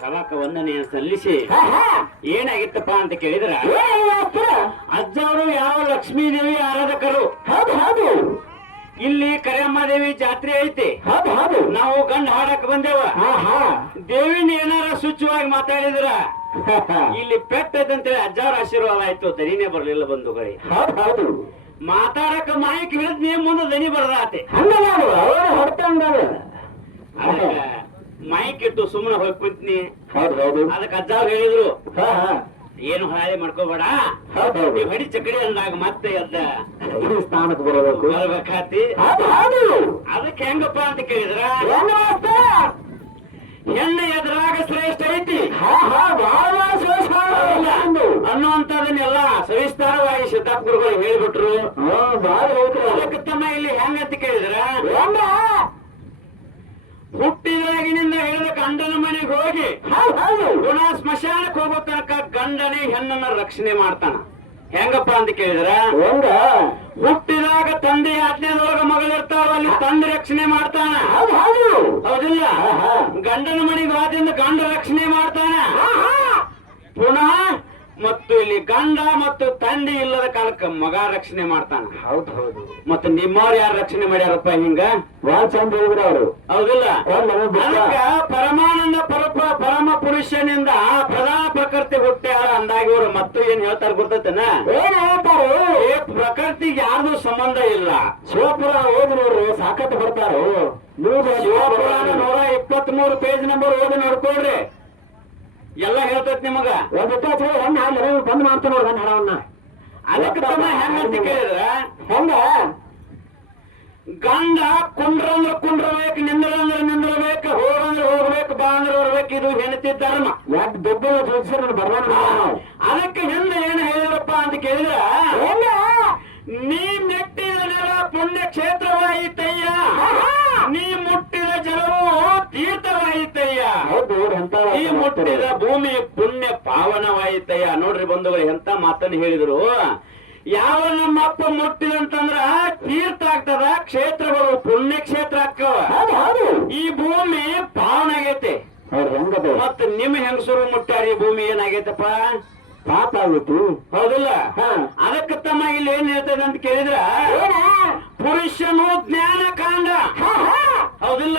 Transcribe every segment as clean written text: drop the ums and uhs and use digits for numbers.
ಸಭಾಕ ವಂದನೆಯ ಸಲ್ಲಿಸಿ ಏನಾಗಿತ್ತಪ್ಪ ಅಂತ ಕೇಳಿದ್ರ ಅಜ್ಜವರು ಯಾವ ಲಕ್ಷ್ಮೀ ದೇವಿ ಆರಾಧಕರು. ಹೌದು ಇಲ್ಲಿ ಕರಿಯಮ್ಮದೇವಿ ಜಾತ್ರೆ ಐತಿ. ಹೌದು ನಾವು ಗಂಡ ಹಾಡಕ್ ಬಂದೇವ. ದೇವಿನ ಏನಾರ ಶುಚಿವಾಗಿ ಮಾತಾಡಿದ್ರ ಇಲ್ಲಿ ಪೆಟ್ಟದಂತೇಳಿ ಅಜ್ಜಾರ ಆಶೀರ್ವಾದ ಆಯ್ತು. ದನಿನೇ ಬರ್ಲಿಲ್ಲ ಬಂಧುಗಳೇ. ಹೌದು ಮಾತಾಡಕ ಮಾಹಿತಿ ಹಿಡಿದ್ ನೀ ಮುಂದೆ ದನಿ ಬರ್ದಾತೆ. ಮೈಕ್ ಇಟ್ಟು ಸುಮ್ಮನೆ ಹೋಗಿ ಕುಂತ್ನಿ. ಅದಕ್ಕೆ ಅಜ್ಜಾವ್ ಹೇಳಿದ್ರು ಏನು ಹಾಳೆ ಮಾಡ್ಕೋಬೇಡ, ನೀವು ಹಡಿ ಚಕಡಿ ಅಂದಾಗ ಮತ್ತೆ ಎದ್ದ ಸ್ಥಾನಕ್ಕೆ ಬರ್ಬೇಕಾತಿ. ಅದಕ್ಕೆ ಹೆಂಗಪ್ಪ ಅಂತ ಕೇಳಿದ್ರ ಹೆಣ್ಣು ಎದುರಾಗ ಶ್ರೇಷ್ಠ ಐತಿ ಅನ್ನುವಂಥದನ್ನೆಲ್ಲ ಸವಿಸ್ತಾರವಾಗಿ ಸಿದ್ಧಾರ್ಥ ಗುರುಗಳು ಹೇಳಿಬಿಟ್ರು. ಅದಕ್ಕೆ ತಮ್ಮ ಇಲ್ಲಿ ಹೆಂಗಂತ ಕೇಳಿದ್ರ ಹುಟ್ಟಿದಾಗಿನಿಂದ ಹೇಳಿದ ಗಂಡನ ಮನೆಗೆ ಹೋಗಿ ಪುನಃ ಸ್ಮಶಾನಕ್ಕೆ ಹೋಗೋ ತನಕ ಗಂಡನೇ ಹೆಣ್ಣನ್ನ ರಕ್ಷಣೆ ಮಾಡ್ತಾನ. ಹೆಂಗಪ್ಪ ಅಂತ ಕೇಳಿದ್ರ ಹುಟ್ಟಿದಾಗ ತಂದೆ ಆಜ್ಞೆದೊಳಗ ಮಗಳಿರ್ತಾವ, ಅಲ್ಲಿ ತಂದೆ ರಕ್ಷಣೆ ಮಾಡ್ತಾನ. ಹೌದಿಲ್ಲ? ಗಂಡನ ಮನೆಗೆ ಹೋದಿಂದ ಗಂಡ ರಕ್ಷಣೆ ಮಾಡ್ತಾನ. ಪುನಃ ಮತ್ತು ಇಲ್ಲಿ ಗಂಡ ಮತ್ತು ತಂದೆ ಇಲ್ಲದ ಕಾಲಕ್ಕೆ ಮಗ ರಕ್ಷಣೆ ಮಾಡ್ತಾನ. ಹೌದು ಮತ್ತೆ ನಿಮ್ಮವ್ರು ಯಾರು ರಕ್ಷಣೆ ಮಾಡ್ಯಾರಪ್ಪ ಹಿಂಗ ಚಂದ ಹೇಳಿದ್ರು ಅವರು. ಹೌದಿಲ್ಲ? ಅದಕ್ಕ ಪರಮಾನಂದ ಪರಮ ಪುರುಷನಿಂದ ಪ್ರಧಾನ ಪ್ರಕೃತಿ ಹುಟ್ಟ್ಯಾರ ಅಂದಾಗ ಇವರು ಮತ್ತು ಏನ್ ಹೇಳ್ತಾರ ಗೊತ್ತೇನ? ಏನ್ ಹೇಳ್ತಾರು? ಪ್ರಕೃತಿಗೆ ಯಾರ್ದು ಸಂಬಂಧ ಇಲ್ಲ. ಶಿವಪುರಾಣ ಓದಿ ನೋಡ್ರಿ, ಸಾಕತ್ ಬರ್ತಾರು. ಶಿವಪುರಾಣ 123 ಪೇಜ್ ನಂಬರ್ ಓದಿ ನೋಡ್ಕೊಳ್ರಿ, ಎಲ್ಲ ಹೇಳ್ತೈತಿ ನಿಮಗ. ಬಂದ್ ಮಾಡ್ತಾನ ನೋಡ್ರಿ ಹಣವನ್ನ. ಅದಕ್ಕೆ ತಮ್ಮ ಹೆಂಗಂತ ಕೇಳಿದ್ರ ಹೆಂಗ ಗಂಡ ಕುಂಡ್ರಂದ್ರ ಕುಂಡ್ರಬೇಕು, ನಿಂದ್ರಂದ್ರ ನಿಂದ್ರಬೇಕು, ಹೋಗಂದ್ರ ಹೋಗ್ಬೇಕು, ಬಾ ಅಂದ್ರೆ ಹೋಗ್ಬೇಕು. ಇದು ಹೆಣ್ತಿ ಧರ್ಮ. ಯಾಕೆ ದೊಡ್ಡ ಬರ್ಮಾನ. ಅದಕ್ಕೆ ಹಿಂದೆ ಏನ್ ಹೇಳಿದ್ರಪ್ಪ ಅಂತ ಕೇಳಿದ್ರ ನೀ ನೆಟ್ಟಿದ ನೆಲ ಪುಣ್ಯ ಕ್ಷೇತ್ರವಾಯಿತಯ್ಯ, ನೀ ಮುಟ್ಟಿದ ಜಲವು ತೀರ್ಥವಾಯಿತಯ್ಯ, ನೀ ಮುಟ್ಟಿದ ಭೂಮಿ ಪುಣ್ಯ ಪಾವನವಾಯಿತಯ್ಯ. ನೋಡ್ರಿ ಬಂಧುಗಳು ಎಂತ ಮಾತನ್ನು ಹೇಳಿದ್ರು. ಯಾವ ನಮ್ಮ ಅಪ್ಪ ಮುಟ್ಟಿದಂತಂದ್ರ ತೀರ್ಥ ಆಗ್ತದ, ಕ್ಷೇತ್ರಗಳು ಪುಣ್ಯ ಕ್ಷೇತ್ರ ಆಗ್ತವ, ಈ ಭೂಮಿ ಪಾವನ ಆಗೈತೆ. ಮತ್ತ ನಿಮ್ ಹೆಂಗಸರು ಮುಟ್ಟಾರ, ಈ ಭೂಮಿ ಏನಾಗೈತಪ್ಪ? ಪಾಪ ಆಗೈತಿ. ಹೌದಿಲ್ಲ? ಅದಕ್ಕೆ ತಮ್ಮ ಇಲ್ಲಿ ಏನ್ ಹೇಳ್ತದೆ ಅಂತ ಕೇಳಿದ್ರ ಪುರುಷನು ಜ್ಞಾನ ಕಾಂಡ. ಹೌದಿಲ್ಲ?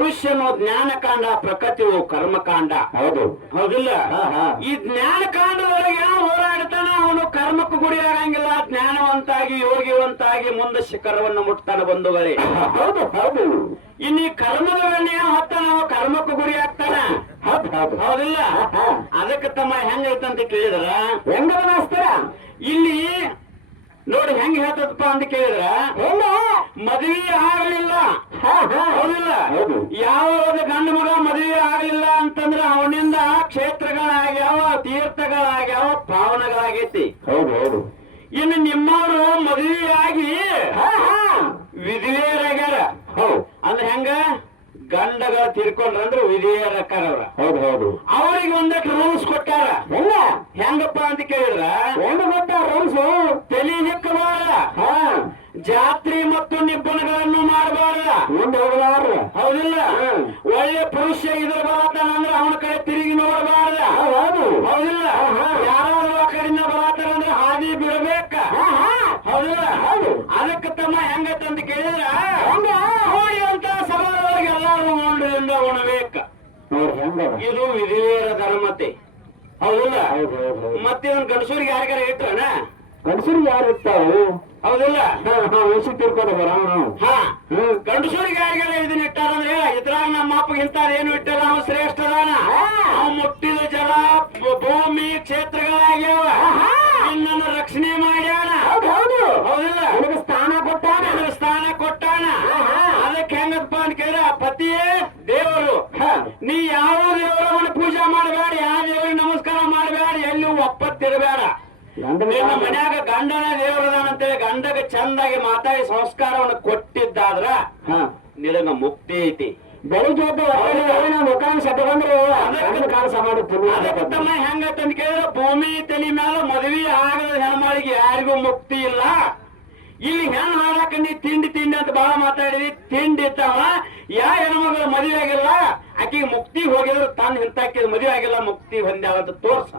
ಪುರುಷನು ಜ್ಞಾನಕಾಂಡ, ಪ್ರಕೃತಿಯು ಕರ್ಮಕಾಂಡ. ಹೌದು. ಹೌದಿಲ್ಲ? ಹಾ, ಹಾ. ಈ ಜ್ಞಾನಕಾಂಡದೊಳಗೆ ಯಾವ ಹೋರಾಡ್ತಾನ ಅವನು ಕರ್ಮಕ್ಕೂ ಗುರಿ ಆಗಂಗಿಲ್ಲ. ಜ್ಞಾನವಂತಾಗಿ ಯೋಗಿವಂತಾಗಿ ಮುಂದೆ ಶಿಖರವನ್ನು ಮುಟ್ತಾನ ಬಂಧುಗಳೇ. ಹೌದು ಹೌದು. ಇನ್ನು ಈ ಕರ್ಮದ ಎಣ್ಣೆ ಹೊತ್ತಾನ ಅವ ಕರ್ಮಕ್ಕೂ ಗುರಿ ಆಗ್ತಾನ. ಹೌದು ಹೌದು. ಹೌದಿಲ್ಲ? ಅದಕ್ಕೆ ತಮ್ಮ ಹೆಂಗೈತಂತ ಕೇಳಿದ್ರ ಹೆಂಗ ಮಾಸ್ತರ ಇಲ್ಲಿ ನೋಡಿ ಹೆಂಗ್ ಹೇಳ್ತದಪ್ಪ ಅಂತ ಕೇಳಿದ್ರ ಹೆಂಗ ಮದುವೆ ಆಗಲಿಲ್ಲ. ಹೌದಿಲ್ಲ? ಹೌದು. ಯಾವ ಗಂಡು ಮಗ ಮದುವೆ ಆಗಲಿಲ್ಲ ಅಂತಂದ್ರ ಅವನಿಂದ ಕ್ಷೇತ್ರಗಳಾಗ್ಯಾವ, ತೀರ್ಥಗಳಾಗ್ಯಾವ, ಪಾವನಗಳಾಗೈತಿ. ಹೌದು ಹೌದು. ಇನ್ನು ನಿಮ್ಮವರು ಮದುವೆಯಾಗಿ ವಿಧವೆಯರಾಗ್ಯಾರ. ಹೌದು. ಅಂದ್ರೆ ಹೆಂಗ ಗಂಡಗಳ ತೀರ್ಕೊಂಡ್ರಂದ್ರ ವಿಧೇಯರಕ್ಕಾರ ಅವ್ರ. ಹೌದು ಹೌದು. ಅವ್ರಿಗೆ ಒಂದಷ್ಟು ರೂಲ್ಸ್ ಕೊಟ್ಟಾರ. ಹೆಂಗ ಹೆಂಗಪ್ಪ ಅಂತ ಕೇಳಿದ್ರ ಹೆಂಗ ಗೊತ್ತ ರೂಲ್ಸ್? ತಲೆ ಹಿಕ್ಕಬಾರ್ದ, ಹಾ, ಜಾತ್ರೆ ಮತ್ತು ನಿಬ್ಬಣಗಳನ್ನು ಮಾಡಬಾರ್ದ. ಮುಂದೆ ಹೋಗಲಾರ. ಹೌದಿಲ್ಲ? ಒಳ್ಳೆ ಪುರುಷ ಇದ್ರ ಬರತಾನಂದ್ರ ಅವನ ಕಡೆ ತಿರುಗಿ ನೋಡಬಾರ್ದ. ಹೌದು. ಹೌದಿಲ್ಲ? ಯಾರಾದ್ರೂ ಆ ಕಡೆಯಿಂದ ಬರತಾರಂದ್ರ ಹಾದಿ ಬಿಡಬೇಕ. ಹೌದಿಲ್ಲ? ಹೌದು. ಅದಕ್ಕೆ ತಮ್ಮ ಹೆಂಗತ್ತಂತ ಕೇಳಿದ್ರ ಹೆಂಗ ಅಂತ ಸಭಾದೊಳಗೆ ಎಲ್ಲಾರು ಉಂಡ್ರಿಂದ ಉಣಬೇಕ. ನೋಡಿ ಹೆಂಗ. ಇದು ವಿಧಿವೇರ ಧರ್ಮತೆ. ಹೌದಿಲ್ಲ? ಹೌದು ಹೌದು ಹೌದು. ಮತ್ತೆ ಇದನ್ನ ಗಂಡಸೂರಿಗೆ ಯಾರಿಗಾರ ಇಟ್ರನ? ಗಂಡಸರಿಗೆ ಯಾರು ಇರ್ತಾವು? ಹೌದಿಲ್ಲ? ವಯಸ್ಸು ತಿರ್ಕೊಂಡು ಬರೋಣ. ಹಾ, ಗಂಡಸೂರಿಗೆ ಯಾರಿಗಾರ ಇದನ್ನ ಇಟ್ಟಾರಂದ್ರೆ ಇದ್ರಾಗ ನಮ್ಮ ಅಪ್ಪಗಿಂತ ಏನು ಇಟ್ಟಲ್ಲ, ಅವನು ಶ್ರೇಷ್ಠ ಅದಾನ. ಅವ್ನು ಮುಟ್ಟಿದ ಜಲ, ಭೂಮಿ, ಕ್ಷೇತ್ರಗಳಾಗ್ಯಾವ. ನಿನ್ನನ್ನು ರಕ್ಷಣೆ ಮಾಡ್ಯಾನ. ಹೌದು. ಹೌದಿಲ್ಲ? ನಿನಗೆ ಸ್ಥಾನ ಕೊಟ್ಟಾನ. ನಿನಗೆ ಸ್ಥಾನ ಕೊಟ್ಟಾನ. ಅದಕ್ಕೆ ಹೆಂಗಪ್ಪ ಅಂತ ಕೇಳಿದ್ರೆ ಪತಿಯೇ ದೇವರು. ನೀ ಯಾವ ದೇವರವನ್ನು ಪೂಜೆ ಮಾಡಬೇಡ, ಯಾವ ದೇವರಿಗೆ ನಮಸ್ಕಾರ ಮಾಡಬೇಡ, ಎಲ್ಲಿ ಒಪ್ಪತ್ತಿರಬೇಡ. ನಿನ್ನ ಮನ್ಯಾಗ ಗಂಡನ ದೇವರದಾನಂತೇಳಿ ಗಂಡಗ ಚಂದಾಗಿ ಮಾತಾಡಿ ಸಂಸ್ಕಾರವನ್ನು ಕೊಟ್ಟಿದ್ದಾದ್ರ ನಿನಗ ಮುಕ್ತಿ ಐತಿ. ಬೆಳಿಗ್ಗೆ ಮುಖಾನ ಸಟ್ಕೊಂಡ್ರೆ ಕೆಲಸ ಮಾಡುತ್ತೀವಿ. ಅದಕ್ಕೆ ತಮ್ಮ ಹೆಂಗಂತ ಕೇಳಿದ್ರೆ ಭೂಮಿ ತಲೆ ಮ್ಯಾಲ ಮದುವೆ ಆಗದ ಹೆಣ್ಮಳಿಗೆ ಯಾರಿಗೂ ಮುಕ್ತಿ ಇಲ್ಲ. ಇಲ್ಲಿ ಹೆಣ್ಣು ಹಾಡಾಕ ನೀ ತಿಂಡಿ ತಿಂಡಿ ಅಂತ ಬಹಳ ಮಾತಾಡಿದಿ. ತಿಂಡಿ ಇತ್ತಾವ ಯಾವ ಹೆಣ್ಮಗಳು ಮದುವೆ ಆಗಿಲ್ಲ, ಆಕಿಗೆ ಮುಕ್ತಿ ಹೋಗಿದ್ರು ತಾನು ಹಿಂತಾಕಿದ ಮದುವೆ ಆಗಿಲ್ಲ, ಮುಕ್ತಿ ಹೊಂದ್ಯಾವ ಅಂತ ತೋರ್ಸ.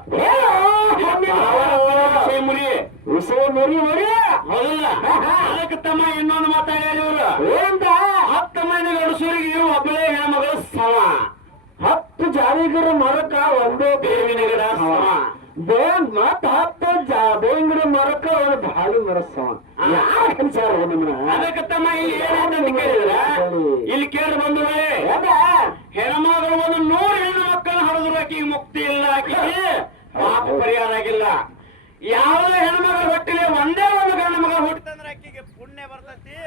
ವಿಷಯ ಮುರಿ ಮುರಿ. ಹೌದಿಲ್ಲ? ಅದಕ್ಕೆ ತಮ್ಮ ಇನ್ನೊಂದು ಮಾತಾಡ್ಯಾರ ಇವ್ರು. ಏನಂತ? 10 ಮಂದಿ ಗಂಡಸೂರಿಗೆ ಒಬ್ಬಳೇ ಹೆಣ್ಮಗಳು ಸಮ. 10 ಜಾರಿಗರ ಮರಕ ಒಂದೇ ಬೇವಿನ ಗಿಡ ಸಮ. ಮತ್ತ 10 ಬೇಂಗಿಡ ಮರಕ ಒಂದು ಭಾಳಿ ಮರ ಸಮ. ಯಾರ ಕಲಿಸಾರ ನಿಮ್ಮನ್ನ? ಅದಕ್ಕೆ ತಮ್ಮ ಇಲ್ಲಿ ಏನಂತ ಕೇಳಿದ್ರ ಇಲ್ಲಿ ಕೇಳಿ ಬಂದ್ರೆ ಹೆಣ್ಮಗಳು ಒಂದು 100 ಹೆಣ್ಣು ಮಕ್ಕಳನ್ನ ಹರಿದ್ರು ಆಕಿಗೆ ಮುಕ್ತಿ ಇಲ್ಲ, ಆಕಿಗೆ ಪಾಪ ಪರಿಹಾರ ಆಗಿಲ್ಲ. ಯಾವುದೇ ಹೆಣ್ಮಗಳ ಹೊಟ್ಟಿಲೆ ಒಂದೇ ಒಂದು ಗಂಡ ಮಗ ಹುಟ್ಟಿತಂದ್ರೆ ಆಕಿಗೆ ಪುಣ್ಯ ಬರ್ತೈತಿ.